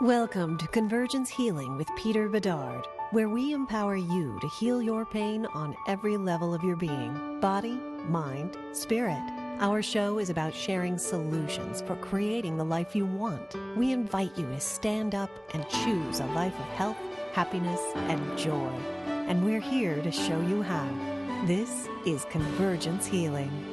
Welcome to Convergence Healing with Peter Bedard, where we empower you to heal your pain on every level of your being, body, mind, spirit. Our show is about sharing solutions for creating the life you want. We invite you to stand up and choose a life of health, happiness, and joy. And we're here to show you how. This is Convergence Healing.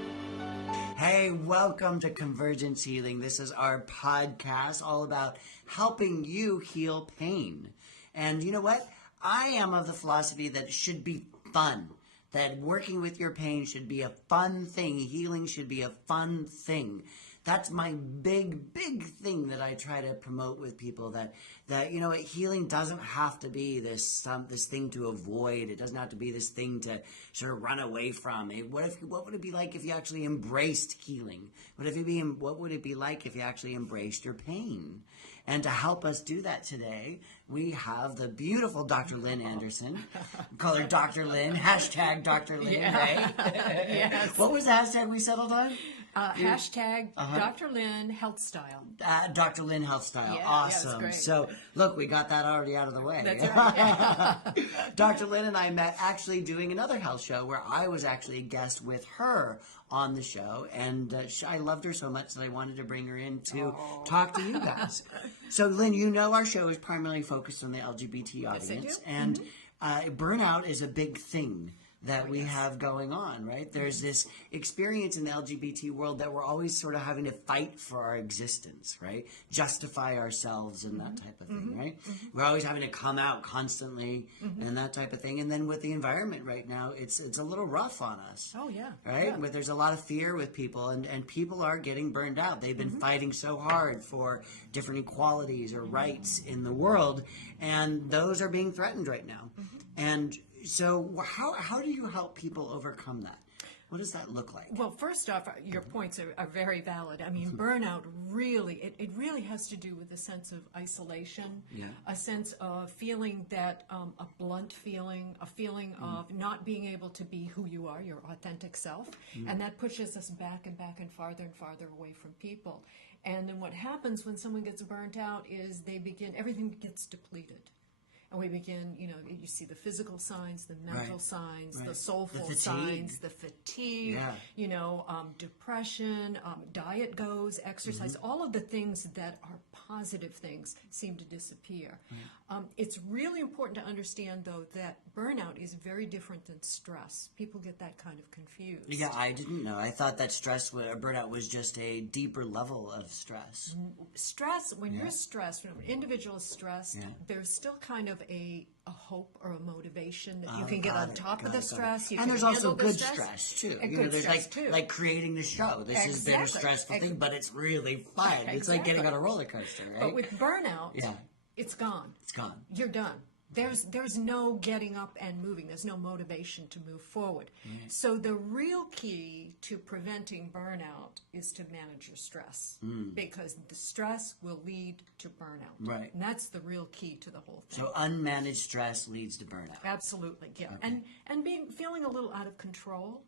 Hey, welcome to Convergence Healing. This is our podcast all about helping you heal pain. And you know what? I am of the philosophy that it should be fun. That working with your pain should be a fun thing. Healing should be a fun thing. That's my big thing that I try to promote with people, that you know, healing doesn't have to be this thing to avoid. It doesn't have to be this thing to sort of run away from. What would it be like if you actually embraced healing? What would it be like if you actually embraced your pain? And to help us do that today, we have the beautiful Dr. Lynn Anderson. We call her Dr. Lynn, hashtag Dr. Lynn, right? Yes. What was the hashtag we settled on? Hashtag Dr. Lynn Health Style. Dr. Lynn Health Style. Yeah, awesome. yeah, great. So, look, we got that already out of the way. That's right. Dr. Lynn and I met actually doing another health show where I was actually a guest with her on the show, and I loved her so much that I wanted to bring her in to talk to you guys. So, Lynn, you know our show is primarily focused on the LGBT audience, and burnout is a big thing that we have going on, right? There's this experience in the LGBT world that we're always sort of having to fight for our existence, right? Justify ourselves and that type of thing, right? We're always having to come out constantly and that type of thing. And then with the environment right now, it's a little rough on us. Oh, yeah. Right? Yeah. But there's a lot of fear with people, and people are getting burned out. They've been fighting so hard for different equalities or rights in the world, and those are being threatened right now. And so how do you help people overcome that? What does that look like? Well, first off, your points are very valid. I mean, burnout really, it really has to do with a sense of isolation, a sense of feeling that, a blunt feeling, a feeling of not being able to be who you are, your authentic self, and that pushes us back and farther and farther away from people. And then what happens when someone gets burnt out is everything gets depleted. And we begin, you know, you see the physical signs, the mental signs, the soulful signs, the fatigue, you know, depression, diet goes, exercise, all of the things that are positive things seem to disappear. It's really important to understand, though, that burnout is very different than stress. People get that kind of confused. Yeah, I didn't know. I thought that burnout was just a deeper level of stress. Stress, when you're stressed, when an individual is stressed, there's still kind of a hope or a motivation that you can get on top of the stress. And there's also good stress too. You know, there's like creating the show. This has been a stressful thing, but it's really fun. It's like getting on a roller coaster, right? But with burnout, it's gone. It's gone. You're done. There's no getting up and moving. There's no motivation to move forward. So the real key to preventing burnout is to manage your stress, because the stress will lead to burnout. Right. And that's the real key to the whole thing. So unmanaged stress leads to burnout. Absolutely, yeah. Okay. And feeling a little out of control.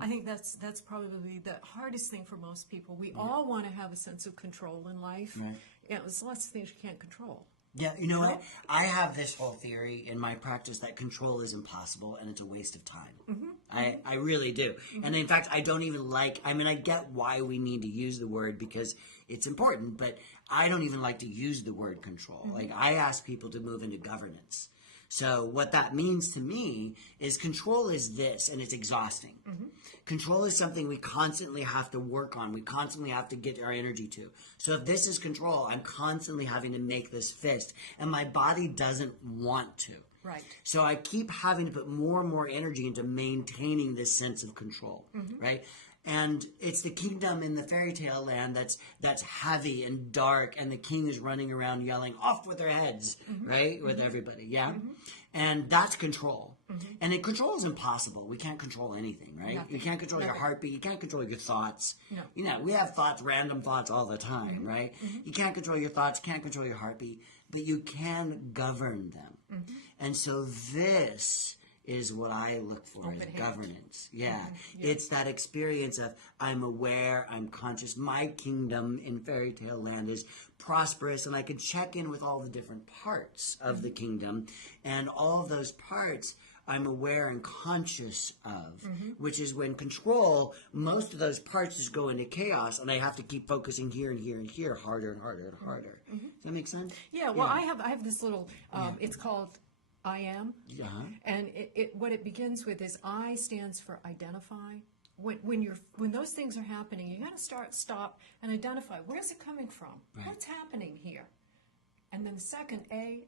I think that's probably the hardest thing for most people. We all want to have a sense of control in life. Right. Yeah, there's lots of things you can't control. Yeah, you know what? I have this whole theory in my practice that control is impossible and it's a waste of time. I really do. And in fact, I don't even I get why we need to use the word because it's important, but I don't even like to use the word control. Like, I ask people to move into governance. So what that means to me is control is this, and it's exhausting. Control is something we constantly have to work on. We constantly have to get our energy to. So if this is control, I'm constantly having to make this fist, and my body doesn't want to. Right. So I keep having to put more and more energy into maintaining this sense of control, right? And it's the kingdom in the fairy tale land that's heavy and dark, and the king is running around yelling, "Off with their heads," right? With everybody, and that's control. And control is impossible. We can't control anything, right? You can't control your heartbeat. You can't control your thoughts. No. You know, we have thoughts, random thoughts all the time, right? You can't control your thoughts, can't control your heartbeat, but you can govern them. And so this is what I look for Open as hand. governance. Yeah. Yeah. It's that experience of I'm aware, I'm conscious. My kingdom in fairy tale land is prosperous, and I can check in with all the different parts of the kingdom, and all of those parts I'm aware and conscious of, which is when control, most of those parts just go into chaos, and I have to keep focusing here and here and here, harder and harder and harder. Does that make sense? Yeah, well, I have this little, it's called I am, and what it begins with is I stands for identify. When those things are happening, you got to stop and identify, where's it coming from? Right. What's happening here? And then the second,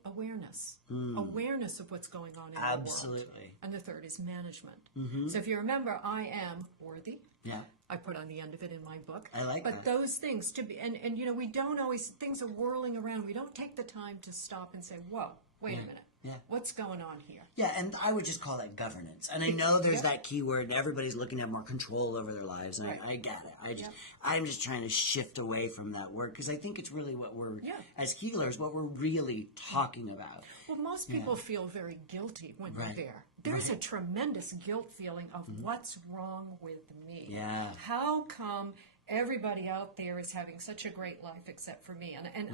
awareness. Awareness of what's going on in the world. Absolutely. And the third is management. So if you remember, I am worthy. Yeah. I put on the end of it in my book. I like but that. those things to be, and you know, we don't always, things are whirling around. We don't take the time to stop and say, whoa, wait a minute. Yeah. What's going on here? Yeah, and I would just call that governance. And I know there's that key word, and everybody's looking to have more control over their lives, and I get it. I'm just trying to shift away from that word, because I think it's really what we're, as healers, what we're really talking about. Well, most people feel very guilty when they're there. There's a tremendous guilt feeling of what's wrong with me. Yeah. How come everybody out there is having such a great life except for me? And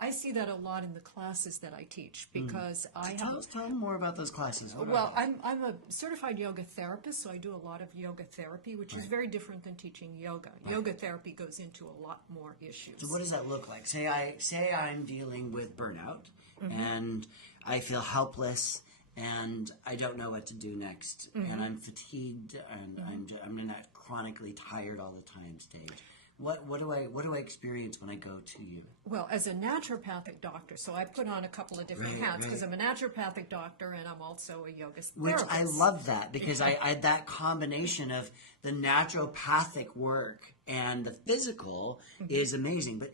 I see that a lot in the classes that I teach, because Tell them more about those classes. I'm a certified yoga therapist, so I do a lot of yoga therapy, which is very different than teaching yoga. Yoga therapy goes into a lot more issues. So what does that look like? Say I'm dealing with burnout, and I feel helpless, and I don't know what to do next, and I'm fatigued, and I'm in that chronically tired all the time stage. What do I experience when I go to you? Well, as a naturopathic doctor, so I put on a couple of different hats, because I'm a naturopathic doctor and I'm also a yoga therapist. Which I love that, because I that combination of the naturopathic work and the physical is amazing. But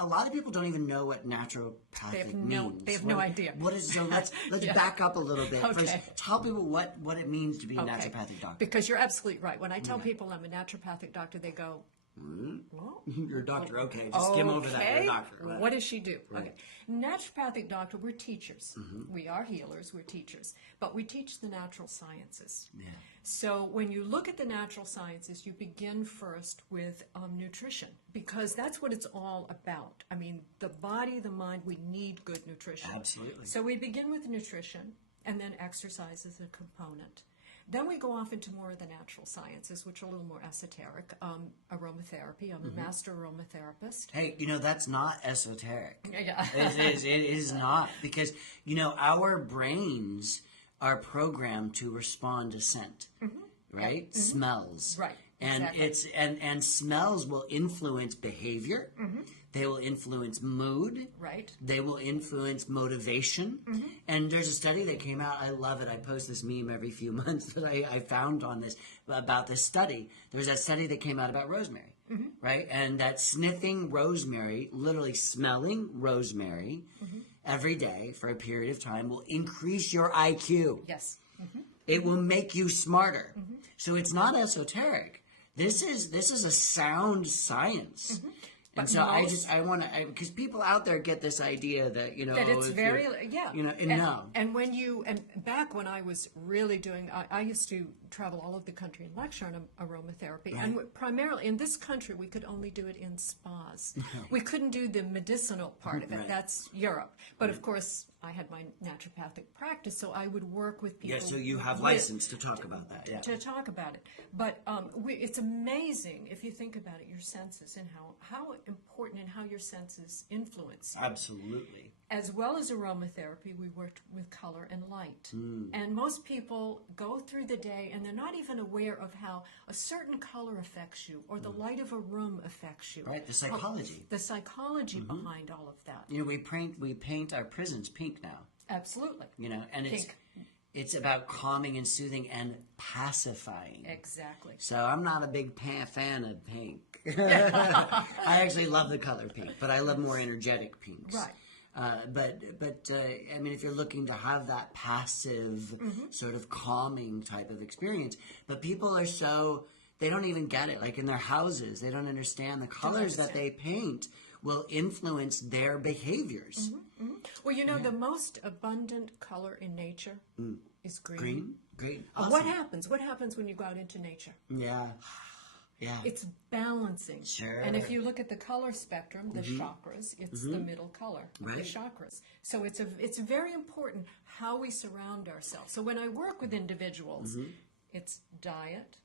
a lot of people don't even know what naturopathic means. They have no idea. What is, so let's back up a little bit. Okay. First, tell people what it means to be a naturopathic doctor. Because you're absolutely right. When I tell people I'm a naturopathic doctor, they go, well, you're a doctor, okay. Just skim over that. You're a doctor. Right. What does she do? Right. Okay. Naturopathic doctor, we're teachers. We are healers, we're teachers. But we teach the natural sciences. Yeah. So when you look at the natural sciences, you begin first with nutrition, because that's what it's all about. I mean, the body, the mind, we need good nutrition. Absolutely. So we begin with nutrition, and then exercise is a component. Then we go off into more of the natural sciences, which are a little more esoteric. Aromatherapy. I'm a master aromatherapist. Hey, that's not esoteric. Yeah. It is not, because, our brains are programmed to respond to scent, right? Smells. Right. And exactly. and smells will influence behavior. They will influence mood. Right. They will influence motivation. And there's a study that came out. I love it. I post this meme every few months that I found on this about this study. There's that study that came out about rosemary, right? And that sniffing rosemary, literally smelling rosemary every day for a period of time, will increase your IQ. Yes. It will make you smarter. So it's not esoteric. This is a sound science. And But so I want to, because people out there get this idea that, that it's very, and and back when I was really doing, I used to travel all over the country and lecture on aromatherapy, and primarily in this country we could only do it in spas. We couldn't do the medicinal part of it. That's Europe. But of course I had my naturopathic practice, so I would work with people. Yeah, so you have license to talk about that. Yeah. To talk about it. But it's amazing if you think about it, your senses, and how important and how your senses influence. Absolutely. As well as aromatherapy, we worked with color and light. And most people go through the day and they're not even aware of how a certain color affects you, or the light of a room affects you. Right, the psychology. The psychology behind all of that. We paint our prisons pink now. Absolutely. And Pink. it's about calming and soothing and pacifying. Exactly. So I'm not a big fan of pink. I actually love the color pink, but I love more energetic pinks. Right. But I mean, if you're looking to have that passive sort of calming type of experience, but people are they don't even get it. Like in their houses, they don't understand the colors that they paint will influence their behaviors. Well, you know, the most abundant color in nature is green. Green. Awesome. What happens? What happens when you go out into nature? Yeah. It's balancing. Sure. And if you look at the color spectrum, the chakras, it's the middle color of the chakras. So it's very important how we surround ourselves. So when I work with individuals, it's diet,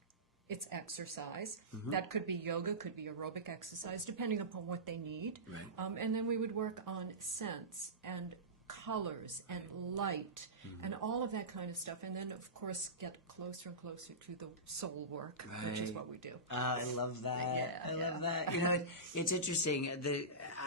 it's exercise. That could be yoga, could be aerobic exercise, depending upon what they need. Right. And then we would work on scents and colors and light and all of that kind of stuff, and then of course get closer and closer to the soul work, which is what we do. I love that. I love that. You know, it's interesting.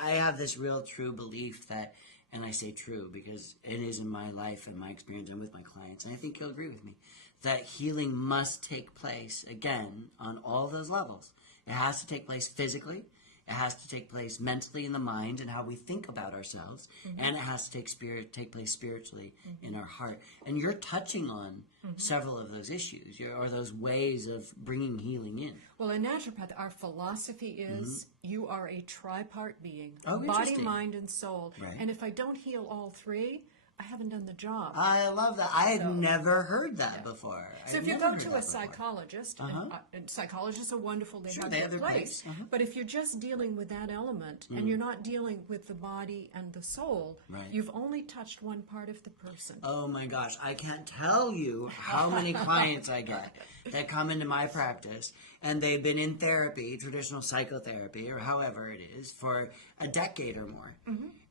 I have this real true belief that, and I say true because it is in my life and my experience and with my clients, and I think you'll agree with me, that healing must take place again on all those levels. It has to take place physically. It has to take place mentally in the mind and how we think about ourselves, and it has to take place spiritually in our heart. And you're touching on several of those issues, or those ways of bringing healing in. Well, in naturopathy, our philosophy is you are a tripart being, Oh, body, interesting. mind, and soul. Right. And if I don't heal all three, I haven't done the job. I love that. I had never heard that before. So if you go to a psychologist, and psychologists are wonderful, they have their place. But if you're just dealing with that element and you're not dealing with the body and the soul, you've only touched one part of the person. Oh my gosh, I can't tell you how many clients I get that come into my practice and they've been in therapy, traditional psychotherapy, or however it is, for a decade or more.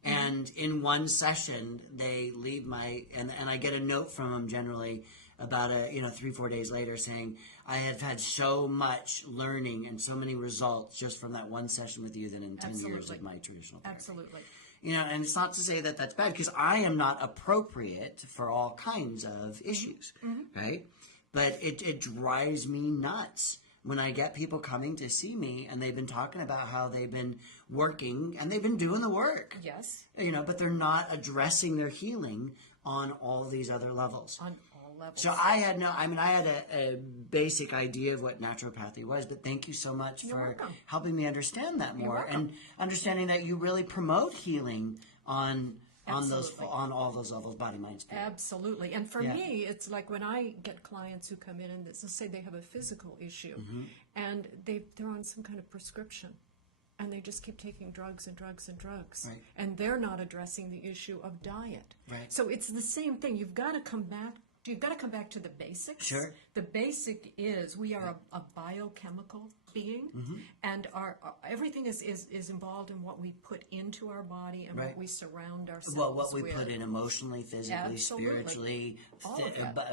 And in one session, they leave and I get a note from them generally about 3-4 days later saying, I have had so much learning and so many results just from that one session with you than in 10 years of my traditional therapy. Absolutely. You know, and it's not to say that that's bad, because I am not appropriate for all kinds of issues, right? But it drives me nuts when I get people coming to see me and they've been talking about how they've been working and they've been doing the work. Yes. You know, but they're not addressing their healing on all these other levels. On all levels. So I had a basic idea of what naturopathy was, but thank you so much for helping me understand that more and understanding that you really promote healing on all those levels, body, mind, spirit. Absolutely. And for me, it's like when I get clients who come in and let's say they have a physical issue and they're on some kind of prescription and they just keep taking drugs and drugs and drugs. Right. And they're not addressing the issue of diet. Right. So it's the same thing. You've got to come back to the basics. Sure. The basic is we are a biochemical being, and our everything is involved in what we put into our body and what we surround ourselves with. Well, what we put in emotionally, physically, spiritually,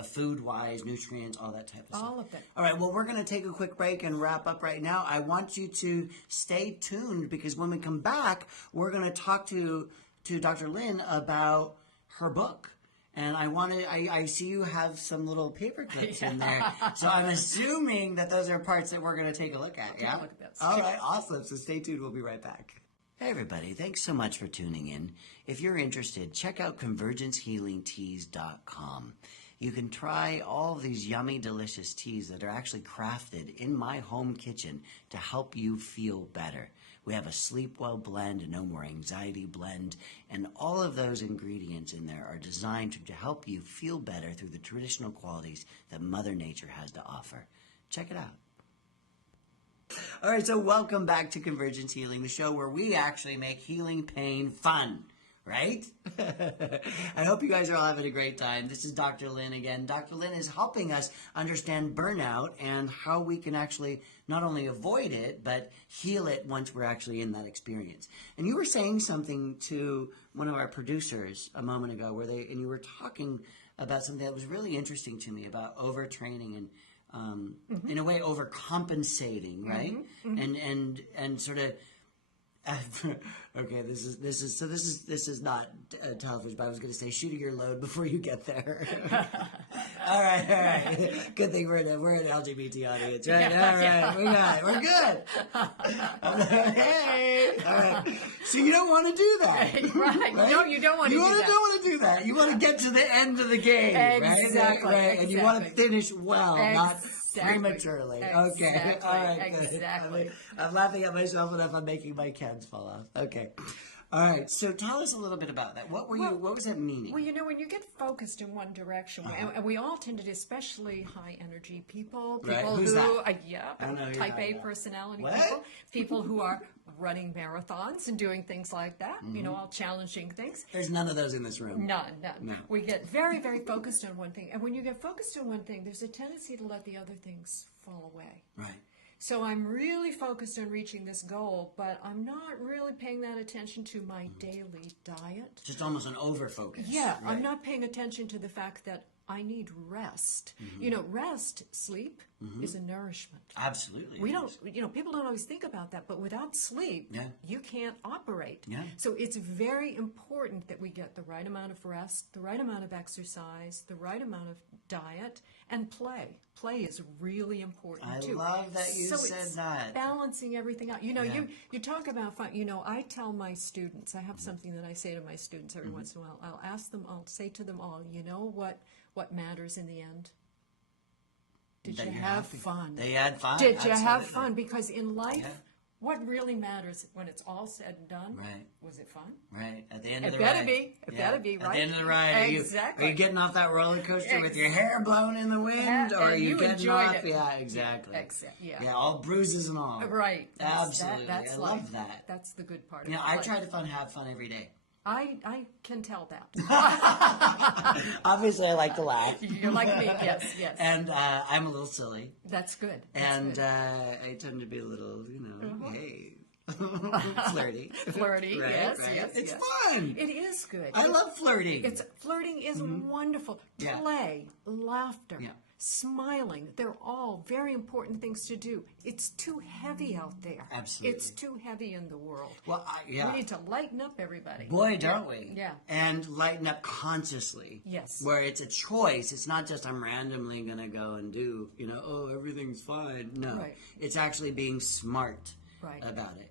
food-wise, nutrients, all that type of stuff. All of it. All right, well, we're going to take a quick break and wrap up right now. I want you to stay tuned because when we come back, we're going to talk to Dr. Lynn about her book. And I see you have some little paper clips in there. So I'm assuming that those are parts that we're going to take a look at, yeah? Look at this. All right, awesome. So stay tuned. We'll be right back. Hey, everybody. Thanks so much for tuning in. If you're interested, check out convergencehealingteas.com. You can try all of these yummy, delicious teas that are actually crafted in my home kitchen to help you feel better. We have a Sleep Well blend, a No More Anxiety blend, and all of those ingredients in there are designed to help you feel better through the traditional qualities that Mother Nature has to offer. Check it out. All right, so welcome back to Convergence Healing, the show where we actually make healing pain fun. Right? I hope you guys are all having a great time. This is Dr. Lynn again. Dr. Lynn is helping us understand burnout and how we can actually not only avoid it, but heal it once we're actually in that experience. And you were saying something to one of our producers a moment ago and you were talking about something that was really interesting to me about overtraining and in a way overcompensating, right? And sort of okay, this is not television, but I was going to say shooting your load before you get there. all right. Good thing we're an LGBT audience, right? Yeah, all right, we're good. Hey, all right. So you don't want to do that, right? No, you don't want to do that. You don't want to do that. You want to get to the end of the game, Exactly. right? And you want to finish well, not prematurely. Okay. Exactly. All right. Good. Exactly. I'm laughing at myself enough. I'm making my cans fall off. Okay. All right. So tell us a little bit about that. What was that meaning? Well, when you get focused in one direction, and we all tend to do, especially high energy people Right. who, Who's that? I don't know type A personality people who are running marathons and doing things like that, all challenging things. There's none of those in this room. None. No. We get very, very focused on one thing. And when you get focused on one thing, there's a tendency to let the other things fall away. Right. So I'm really focused on reaching this goal, but I'm not really paying that attention to my daily diet. Just almost an overfocus. Yeah, Right. I'm not paying attention to the fact that I need rest. Rest, sleep is a nourishment. Absolutely. We don't, people don't always think about that, but without sleep, you can't operate. Yeah. So it's very important that we get the right amount of rest, the right amount of exercise, the right amount of diet, and play. Play is really important too. I love that you said it's that. Balancing everything out. You talk about fun. I tell my students, I have something that I say to my students every once in a while. I'll say to them all, what matters in the end? Did you have fun? They had fun. Did you have fun? Because in life, what really matters when it's all said and done? Right. Was it fun? Right. At the end of It the better ride. be. It better be, right? At the end of the ride, Exactly. are you getting off that roller coaster with your hair blown in the wind, or are and you you getting enjoyed off? it. Yeah, exactly. Yeah. All bruises and all. Right. Absolutely. That's I life. love that. That's the good part of it. I try to have fun every day. I can tell that. Obviously, I like to laugh. You're like me, yes. And I'm a little silly. That's good. I tend to be a little, hey. Flirty. Flirty, right, yes, right. yes. It's yes. fun. It is good. I love flirting. Flirting is wonderful. Yeah. Play, laughter, Yeah. smiling, they're all very important things to do. It's too heavy out there. Absolutely. It's too heavy in the world. Well, We need to lighten up, everybody. Boy, don't we? Yeah. And lighten up consciously. Yes. Where it's a choice. It's not just I'm randomly going to go and do, everything's fine. No. Right. It's actually being smart. Right. About it.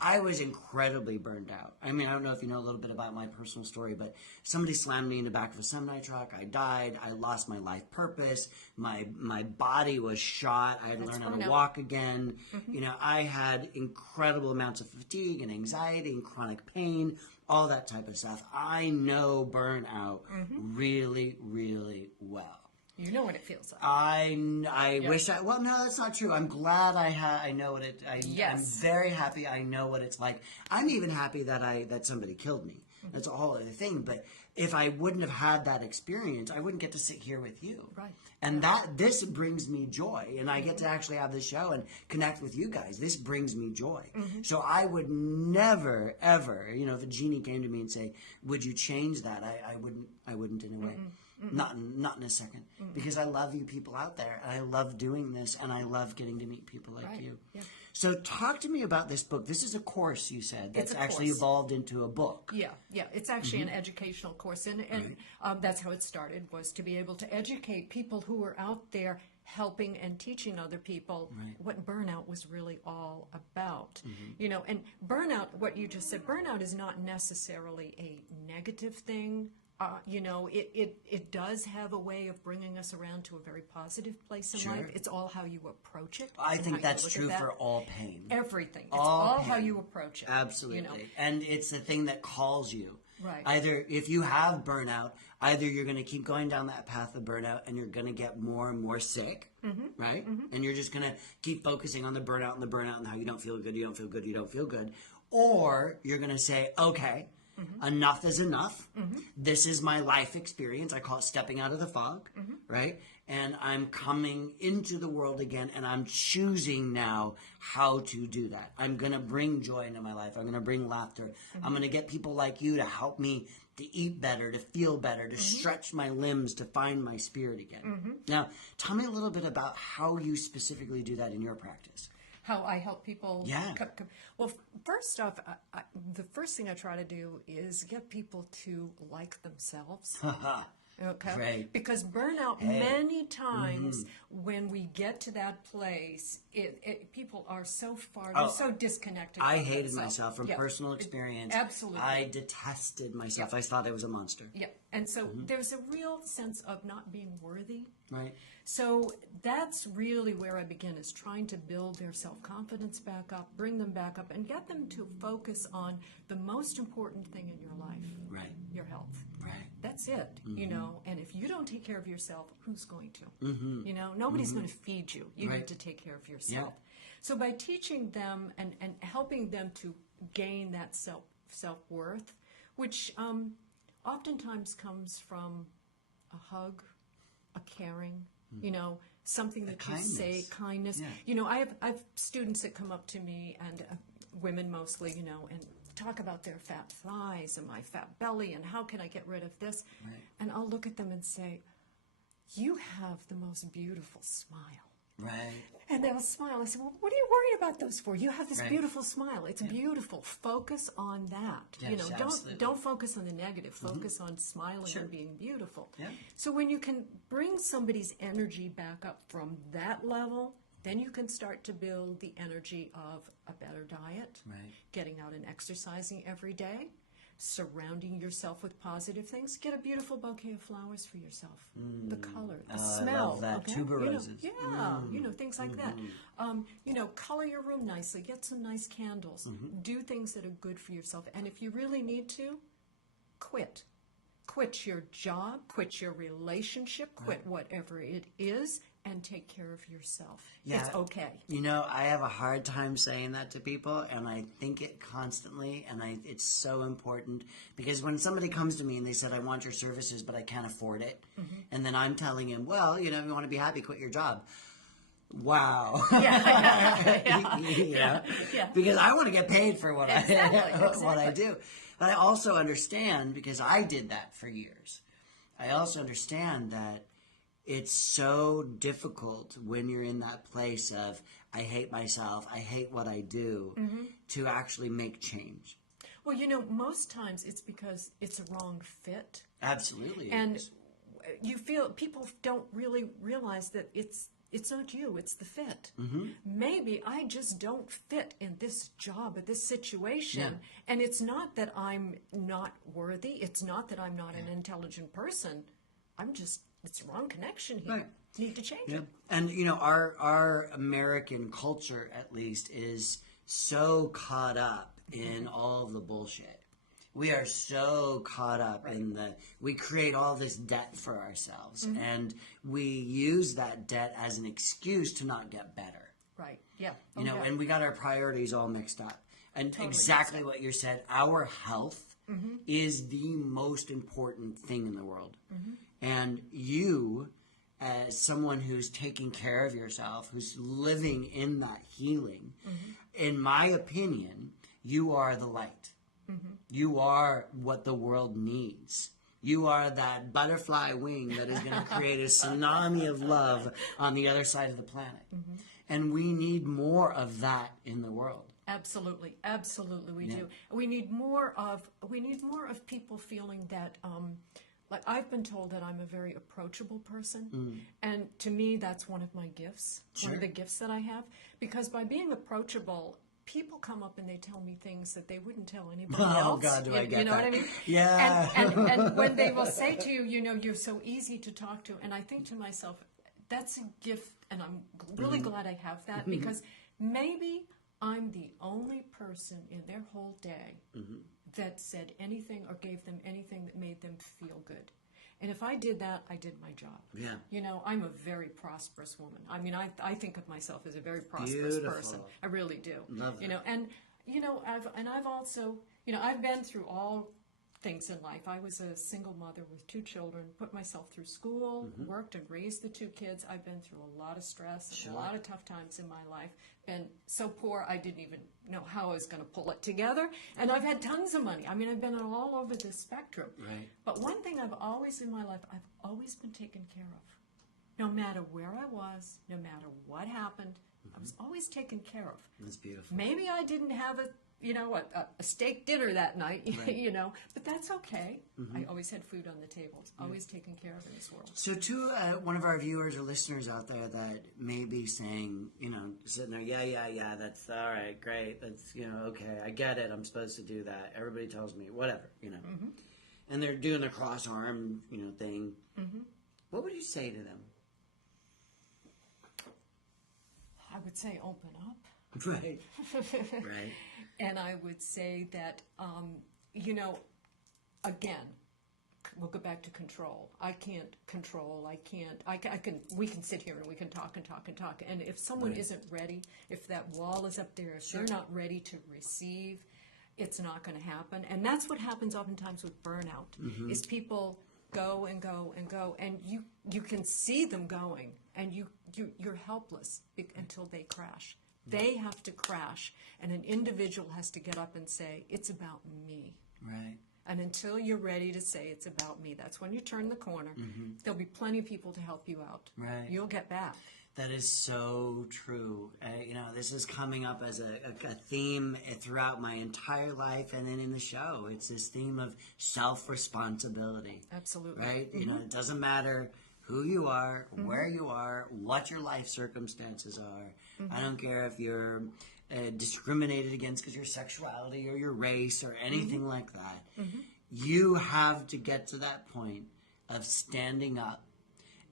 I was incredibly burned out. I mean, I don't know if you know a little bit about my personal story, but somebody slammed me in the back of a semi truck. I died. I lost my life purpose. My body was shot. I had to learn how to walk again. I had incredible amounts of fatigue and anxiety and chronic pain, all that type of stuff. I know burnout really, really well. You know what it feels like. I wish well, no, that's not true. I'm glad I know what it, Yes. I'm very happy I know what it's like. I'm even happy that somebody killed me. That's a whole other thing. But if I wouldn't have had that experience, I wouldn't get to sit here with you. Right. And this brings me joy. And I get to actually have this show and connect with you guys. This brings me joy. So I would never, ever, if a genie came to me and say, would you change that? I wouldn't in a way. Not in a second, because I love you people out there, and I love doing this, and I love getting to meet people like you. Yeah. So talk to me about this book. This is a course, you said, that's It's a actually course. evolved into a book. Yeah. It's actually an educational course, and that's how it started, was to be able to educate people who were out there helping and teaching other people what burnout was really all about. And burnout, what you just said, burnout is not necessarily a negative thing. It does have a way of bringing us around to a very positive place in life. It's all how you approach it. I and think how you that's look true at that. for all pain. Everything. It's All all how pain. you approach it. Absolutely. And it's the thing that calls you. Right. Either if you have burnout, either you're going to keep going down that path of burnout and you're going to get more and more sick, right? And you're just going to keep focusing on the burnout and how you don't feel good, you don't feel good, you don't feel good. Or you're going to say, okay, enough is enough. This is my life experience. I call it stepping out of the fog, right? And I'm coming into the world again, and I'm choosing now how to do that. I'm going to bring joy into my life. I'm going to bring laughter. I'm going to get people like you to help me to eat better, to feel better, to stretch my limbs, to find my spirit again. Now, tell me a little bit about how you specifically do that in your practice. How I help people. Yeah. Well, first off, the first thing I try to do is get people to like themselves. Okay. Right. Because burnout, many times when we get to that place, people are so far, they're so disconnected. I from hated themselves. myself from personal experience. Absolutely. I detested myself. I thought I was a monster. Yeah. And so there's a real sense of not being worthy. Right. So that's really where I begin, is trying to build their self-confidence back up, bring them back up, and get them to focus on the most important thing in your life. Right. Your health. Right. That's it, you know, and if you don't take care of yourself, who's going to? You know, nobody's going to feed you. You need to take care of yourself. Yeah. So by teaching them and helping them to gain that self-worth, which oftentimes comes from a hug, a caring, you know, something that you say, kindness. Yeah. You know, I have students that come up to me, and women mostly, you know, and talk about their fat thighs and my fat belly and how can I get rid of this. Right. And I'll look at them and say, you have the most beautiful smile. Right. And they'll smile. I say, well, what are you worried about those for? You have this Right. beautiful smile. It's beautiful. Focus on that. Yes, you know, absolutely. don't focus on the negative. Focus on smiling and being beautiful. Yeah. So when you can bring somebody's energy back up from that level, then you can start to build the energy of a better diet, Right. getting out and exercising every day, surrounding yourself with positive things. Get a beautiful bouquet of flowers for yourself. The color, the smell. I love that. Okay? Tuberoses. You know, you know, things like that. You know, color your room nicely. Get some nice candles. Do things that are good for yourself. And if you really need to, quit. Quit your job, quit your relationship, quit whatever it is, and take care of yourself. Yeah. It's okay. You know, I have a hard time saying that to people, and I think it constantly, and it's so important, because when somebody comes to me and they said, I want your services, but I can't afford it, and then I'm telling him, well, you know, if you want to be happy, quit your job. Wow. Yeah. You know? Yeah. Because I want to get paid for what Exactly. what I do. But I also understand, because I did that for years, I also understand that it's so difficult when you're in that place of, I hate myself, I hate what I do, to actually make change. Well, you know, most times it's because it's a wrong fit. Absolutely. And you feel, people don't really realize that it's not you, it's the fit. Maybe I just don't fit in this job or this situation. And it's not that I'm not worthy. It's not that I'm not an intelligent person. It's the wrong connection here. Right. Need to change it. And, you know, our American culture, at least, is so caught up in all of the bullshit. We are so caught up in we create all this debt for ourselves, and we use that debt as an excuse to not get better. Right. Yeah. You know, and we got our priorities all mixed up. And exactly what you said, our health is the most important thing in the world. And you, as someone who's taking care of yourself, who's living in that healing, in my opinion, you are the light. You are what the world needs. You are that butterfly wing that is going to create a tsunami of love on the other side of the planet. And we need more of that in the world. Absolutely, absolutely, we do. We need more of people feeling that. Like, I've been told that I'm a very approachable person, and to me, that's one of my gifts. One of the gifts that I have, because by being approachable, people come up and they tell me things that they wouldn't tell anybody else. Oh God, do I get that? You know what I mean? Yeah. And when they will say to you, you know, you're so easy to talk to, and I think to myself, that's a gift, and I'm really glad I have that, because maybe I'm the only person in their whole day that said anything or gave them anything that made them feel good. And if I did that, I did my job. Yeah. You know, I'm a very prosperous woman. I mean, I think of myself as a very prosperous person. I really do. Love that. You know, and you know, I've also, you know, I've been through all things in life. I was a single mother with 2 children, put myself through school, worked and raised the 2 kids. I've been through a lot of stress and a lot of tough times in my life. Been so poor I didn't even know how I was going to pull it together. And I've had tons of money. I mean, I've been all over this spectrum. Right. But one thing I've always in my life, I've always been taken care of. No matter where I was, no matter what happened, I was always taken care of. That's beautiful. Maybe I didn't have a steak dinner that night, Right. but that's okay. I always had food on the table, always taken care of in this world. So to one of our viewers or listeners out there that may be saying, sitting there, yeah, that's all right, great, that's, okay, I get it, I'm supposed to do that, everybody tells me, whatever, and they're doing the cross arm, thing, what would you say to them? I would say open up. Right. Right. And I would say that, again, we'll go back to control. I can't control. We can sit here and we can talk and talk and talk. And if someone isn't ready, if that wall is up there, if they're not ready to receive, it's not going to happen. And that's what happens oftentimes with burnout, is people go and go and go, and you can see them going, and you're helpless until they crash. They have to crash, and an individual has to get up and say, it's about me. Right. And until you're ready to say it's about me, that's when you turn the corner. There'll be plenty of people to help you out. Right. You'll get back. That is so true. This is coming up as a theme throughout my entire life, and then in the show, it's this theme of self-responsibility. Absolutely. Right? It doesn't matter who you are, where you are, what your life circumstances are. I don't care if you're discriminated against because your sexuality or your race or anything like that. You have to get to that point of standing up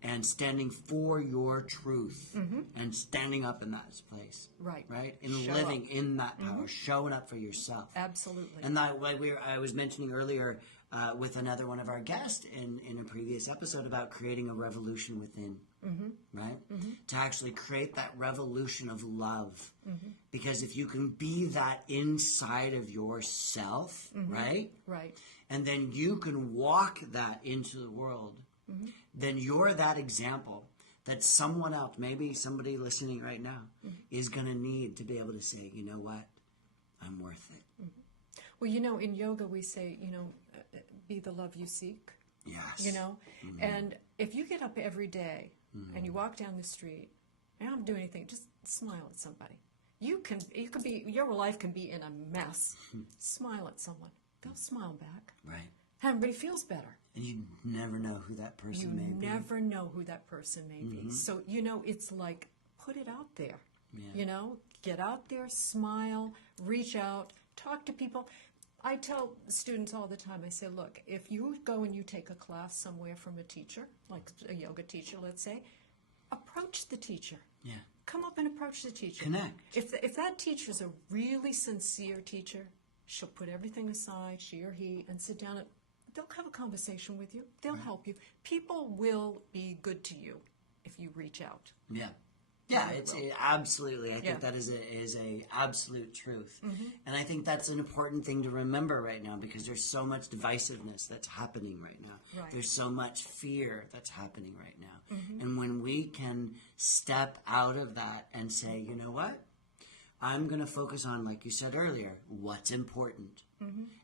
and standing for your truth and standing up in that place. Right. Right? And living in that power, showing up for yourself. Absolutely. And that, like I was mentioning earlier with another one of our guests in a previous episode about creating a revolution within. Right? To actually create that revolution of love. Because if you can be that inside of yourself, right? Right. And then you can walk that into the world, then you're that example that someone else, maybe somebody listening right now, is going to need to be able to say, you know what? I'm worth it. Well, in yoga we say, be the love you seek. Yes. And if you get up every day and you walk down the street, and I don't do anything, just smile at somebody. Your life can be in a mess. Smile at someone. They'll smile back. Right. Everybody feels better. And you never know who that person may be. You never know who that person may be. So, it's like, put it out there. Yeah. Get out there, smile, reach out, talk to people. I tell students all the time, I say, look, if you go and you take a class somewhere from a teacher, like a yoga teacher, let's say, approach the teacher. Yeah. Come up and approach the teacher. Connect. If that teacher's a really sincere teacher, she'll put everything aside, she or he, and sit down and they'll have a conversation with you. They'll help you. People will be good to you if you reach out. Yeah. Yeah, absolutely. I think that is a absolute truth. And I think that's an important thing to remember right now because there's so much divisiveness that's happening right now. Right. There's so much fear that's happening right now. And when we can step out of that and say, you know what? I'm going to focus on, like you said earlier, what's important.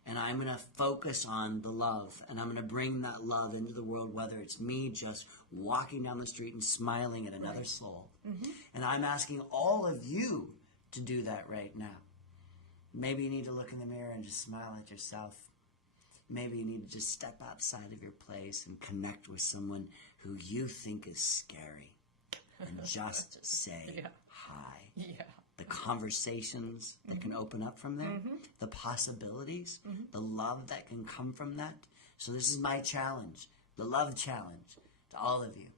And I'm going to focus on the love. And I'm going to bring that love into the world, whether it's me just walking down the street and smiling at another soul. And I'm asking all of you to do that right now. Maybe you need to look in the mirror and just smile at yourself. Maybe you need to just step outside of your place and connect with someone who you think is scary. And just say hi. Yeah. The conversations that can open up from there, the possibilities, the love that can come from that. So this is my challenge, the love challenge to all of you.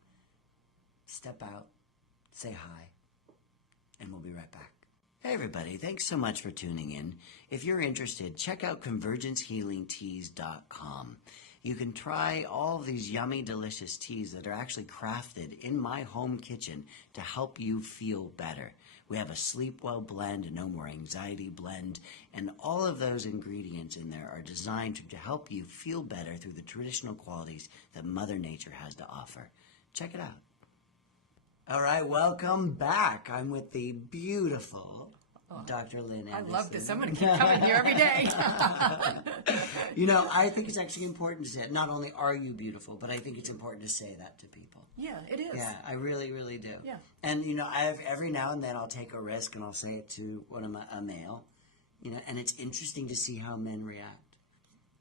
Step out, say hi, and we'll be right back. Hey everybody, thanks so much for tuning in. If you're interested, check out convergencehealingteas.com. You can try all of these yummy, delicious teas that are actually crafted in my home kitchen to help you feel better. We have a Sleep Well blend, a No More Anxiety blend, and all of those ingredients in there are designed to help you feel better through the traditional qualities that Mother Nature has to offer. Check it out. All right, welcome back. I'm with the beautiful Dr. Lynn Anderson. I love this. I'm going to keep coming here every day. I think it's actually important to say it. Not only are you beautiful, but I think it's important to say that to people. Yeah, it is. Yeah, I really, really do. Yeah. And, every now and then I'll take a risk and I'll say it to a male. and it's interesting to see how men react.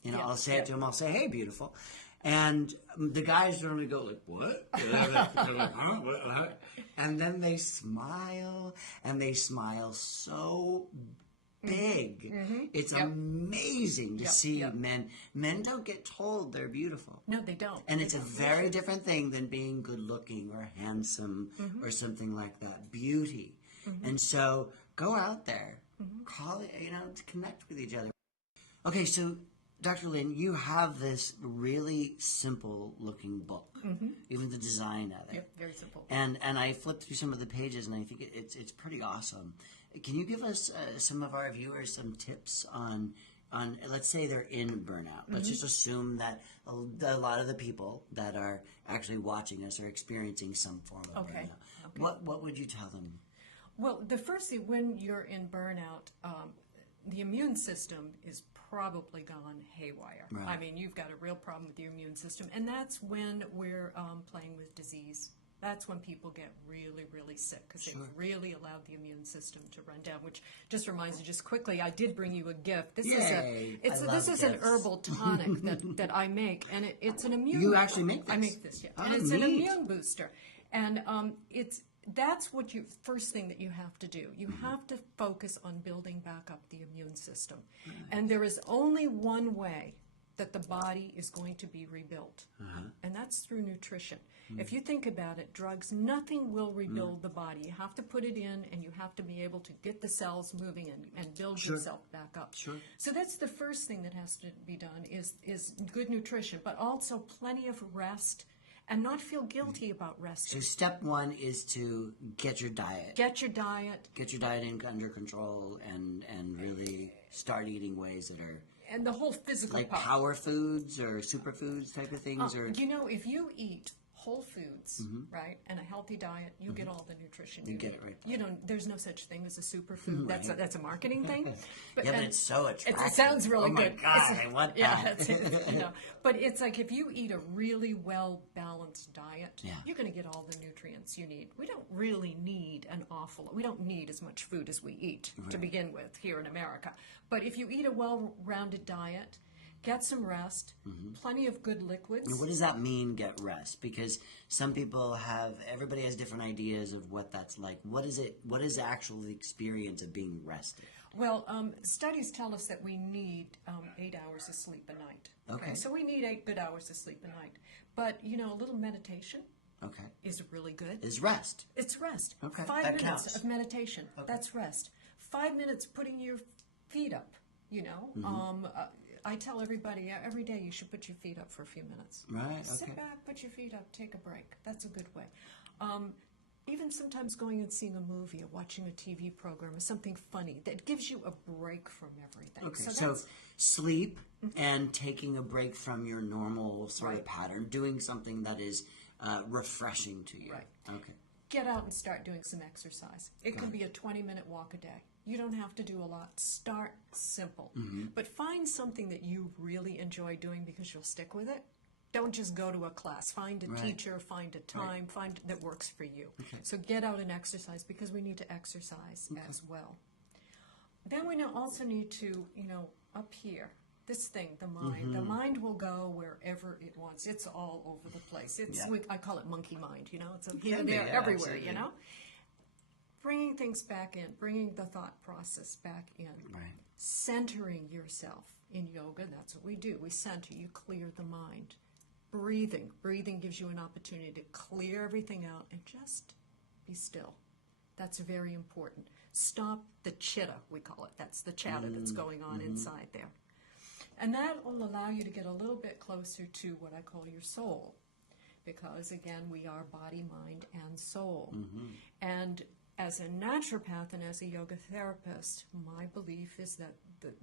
Yeah, I'll say it to them. I'll say, "Hey, beautiful," and the guys normally go like, "What?" They're like, "Huh? What?" And then they smile, and they smile so big. It's amazing to see men. Men don't get told they're beautiful. No, they don't. And it's a very different thing than being good looking or handsome or something like that. Beauty. And so go out there, call it, to connect with each other. Okay, so Dr. Lynn, you have this really simple looking book, even the design of it. Yep, very simple. And I flipped through some of the pages, and I think it's pretty awesome. Can you give us some of our viewers some tips on let's say they're in burnout. Let's just assume that a lot of the people that are actually watching us are experiencing some form of burnout. Okay. What would you tell them? Well, the first thing, when you're in burnout, the immune system is probably gone haywire. Right. I mean, you've got a real problem with your immune system, and that's when we're playing with disease. That's when people get really, really sick because they've really allowed the immune system to run down. Which just reminds me, just quickly, I did bring you a gift. This is an herbal tonic that I make, and it's an immune. You actually make this? I make this, yeah, Oh, and it's neat. an immune booster, and that's what you first thing that you have to do. You have to focus on building back up the immune system, and there is only one way that the body is going to be rebuilt, and that's through nutrition. If you think about it, drugs, nothing will rebuild the body. You have to put it in, and you have to be able to get the cells moving and build yourself back up. So that's the first thing that has to be done is good nutrition, but also plenty of rest, and not feel guilty about resting. So step one is to get your diet. Get your diet under control, and really start eating ways that are and the whole physical like power foods or superfoods type of things. Or if you eat whole foods, right, and a healthy diet, you get all the nutrition you get need. it right. You know, there's no such thing as a superfood. That's a marketing thing. But it's so attractive. It sounds really good. Oh my God, I want that. But it's like if you eat a really well-balanced diet, you're going to get all the nutrients you need. We don't really need we don't need as much food as we eat to begin with here in America. But if you eat a well-rounded diet, get some rest, plenty of good liquids. And what does that mean, get rest? Because some people everybody has different ideas of what that's like. What is it? What is the actual experience of being rested? Well, studies tell us that we need 8 hours of sleep a night. Okay. So we need 8 good hours of sleep a night. But, a little meditation is really good. Is rest. It's rest. Okay. 5 that minutes counts. of meditation. That's rest. 5 minutes putting your feet up, I tell everybody every day you should put your feet up for a few minutes. Right. Okay. Sit back, put your feet up, take a break. That's a good way. Even sometimes going and seeing a movie or watching a TV program or something funny that gives you a break from everything. Okay. So sleep and taking a break from your normal sort of pattern, doing something that is refreshing to you. Right. Okay. Get out and start doing some exercise. It could be a 20-minute walk a day. You don't have to do a lot. Start simple. But find something that you really enjoy doing because you'll stick with it. Don't just go to a class. Find a teacher, find a time, find that works for you. Okay. So get out and exercise because we need to exercise as well. Then we also need to, up here, this thing, the mind. The mind will go wherever it wants. It's all over the place. I call it monkey mind, It's here, there, everywhere, absolutely. Bringing things back in, bringing the thought process back in. Right. Centering yourself. In yoga, that's what we do. We center, you clear the mind. Breathing gives you an opportunity to clear everything out and just be still. That's very important. Stop the chitta, we call it. That's the chatter that's going on inside there. And that will allow you to get a little bit closer to what I call your soul. Because, again, we are body, mind, and soul. And as a naturopath and as a yoga therapist, my belief is that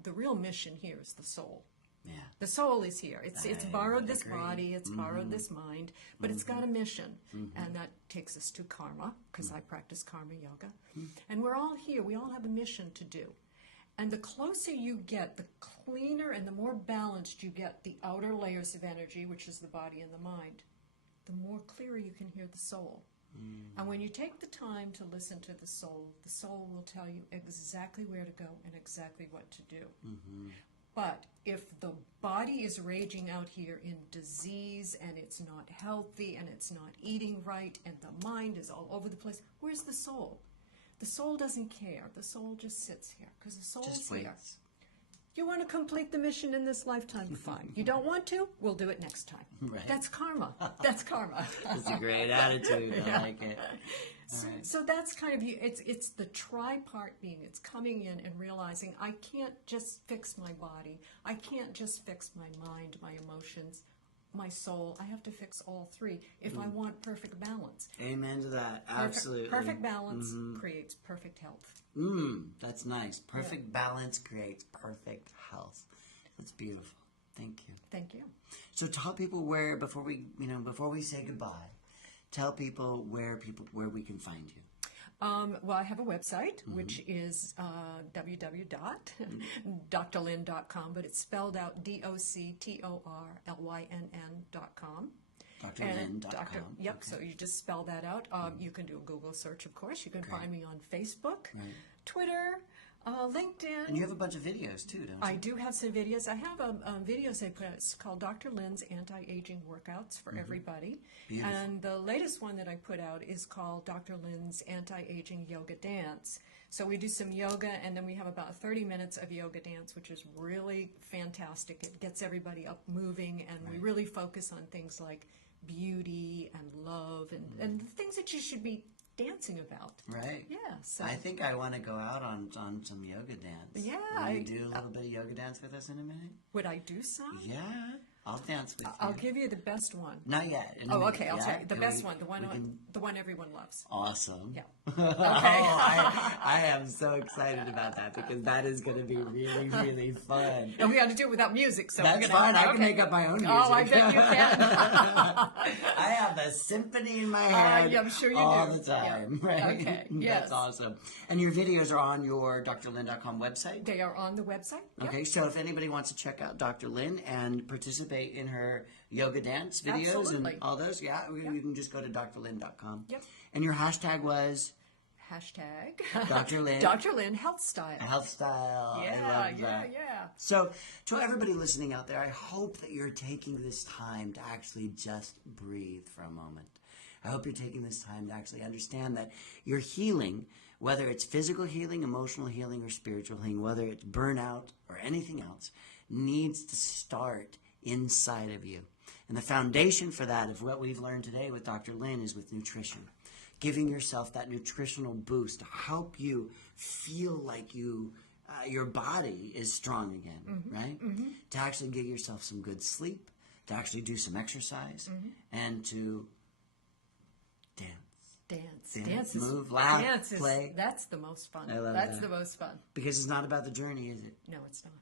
the real mission here is the soul. Yeah. The soul is here. It's borrowed this body, it's borrowed this mind, but it's got a mission. And that takes us to karma, because I practice karma yoga. And we're all here. We all have a mission to do. And the closer you get, the cleaner and the more balanced you get the outer layers of energy, which is the body and the mind, the more clearer you can hear the soul. And when you take the time to listen to the soul will tell you exactly where to go and exactly what to do. But if the body is raging out here in disease and it's not healthy and it's not eating right and the mind is all over the place, where's the soul? The soul doesn't care. The soul just sits here because the soul is here. You want to complete the mission in this lifetime? Fine. You don't want to? We'll do it next time. Right. That's karma. That's karma. That's a great attitude. I like it. So that's kind of it's the try part being it's coming in and realizing I can't just fix my body. I can't just fix my mind, my emotions, my soul. I have to fix all three if I want perfect balance. Amen to that. Absolutely. Perfect balance creates perfect health. That's nice. Perfect balance creates perfect health. That's beautiful. Thank you. Thank you. So tell people where before we say goodbye, tell people where we can find you. Well, I have a website, which is www.drlynn.com, but it's spelled out DOCTORLYNN.com. DrLynn.com. Yep, Okay. so you just spell that out. You can do a Google search, of course. You can find me on Facebook, Right. Twitter, LinkedIn. And you have a bunch of videos too, don't you? I do have some videos. I have a videos I put out. It's called Dr. Lynn's Anti-Aging Workouts for Everybody. Beautiful. And the latest one that I put out is called Dr. Lynn's Anti-Aging Yoga Dance. So we do some yoga, and then we have about 30 minutes of yoga dance, which is really fantastic. It gets everybody up moving, and we really focus on things like beauty and love and the things that you should be dancing about. Right. Yeah. So I think I want to go out on some yoga dance. Yeah, Will you do a little bit of yoga dance with us in a minute? would I do some? Yeah. I'll dance with you. I'll give you the best one. Not yet. In a Oh, minute, okay. I'll yeah? tell you the Can best we- one, the we can- one everyone loves. Awesome. Yeah. Oh, Okay. I am so excited about that because that is going to be really, really fun. And we got to do it without music, so That's we're gonna, fine. I can okay. make up my own music. Oh, I bet you can. I have a symphony in my head yeah, I'm sure you all do. the time. Yeah. Right? Okay, That's yes. awesome. And your videos are on your drlynn.com website? They are on the website. Yep. Okay, so if anybody wants to check out Dr. Lynn and participate in her yoga dance videos Absolutely. and all those, you can just go to drlynn.com. Yep. And your hashtag was Hashtag Dr. Lynn. Dr. Lynn Health Style. Health style. Yeah, I love that. yeah. So, to everybody listening out there, I hope that you're taking this time to actually just breathe for a moment. I hope you're taking this time to actually understand that your healing, whether it's physical healing, emotional healing, or spiritual healing, whether it's burnout or anything else, needs to start inside of you. And the foundation for that, of what we've learned today with Dr. Lynn, is with nutrition. Giving yourself that nutritional boost to help you feel like your body is strong again, right? To actually get yourself some good sleep, to actually do some exercise, and to dance, Move, move, laugh, dance is, play. That's the most fun. I love That's that. the most fun. Because it's not about the journey, is it? No, it's not.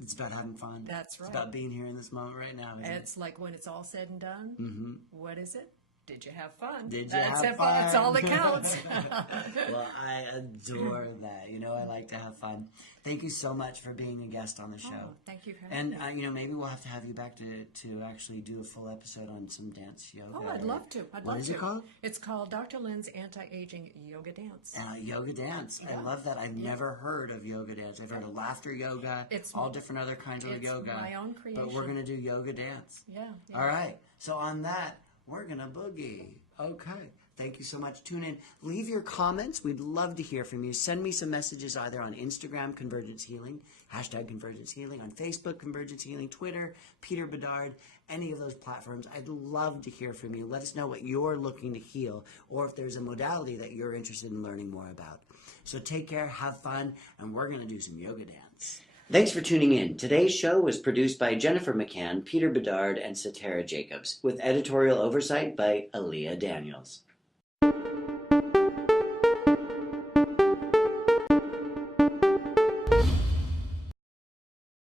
It's about having fun. That's right. It's about being here in this moment right now, isn't it? It's like when it's all said and done, what is it? Did you have fun? Did you That's have it. fun? That's all that counts. Well, I adore that. I like to have fun. Thank you so much for being a guest on the show. Oh, thank you for having And, me. maybe we'll have to have you back to actually do a full episode on some dance yoga. Oh, I'd love to. What is it called? It's called Dr. Lynn's Anti-Aging Yoga Dance. Yoga dance. I love that. I've never heard of yoga dance. I've heard of laughter yoga, It's- all different other kinds of it's yoga. my own But we're creation. going to do yoga dance. Yeah. All right. So on that, we're going to boogie. Okay. Thank you so much. Tune in. Leave your comments. We'd love to hear from you. Send me some messages either on Instagram, Convergence Healing, hashtag Convergence Healing, on Facebook, Convergence Healing, Twitter, Peter Bedard, any of those platforms. I'd love to hear from you. Let us know what you're looking to heal, or if there's a modality that you're interested in learning more about. So take care, have fun, and we're going to do some yoga dance. Thanks for tuning in. Today's show was produced by Jennifer McCann, Peter Bedard, and Satara Jacobs, with editorial oversight by Aaliyah Daniels.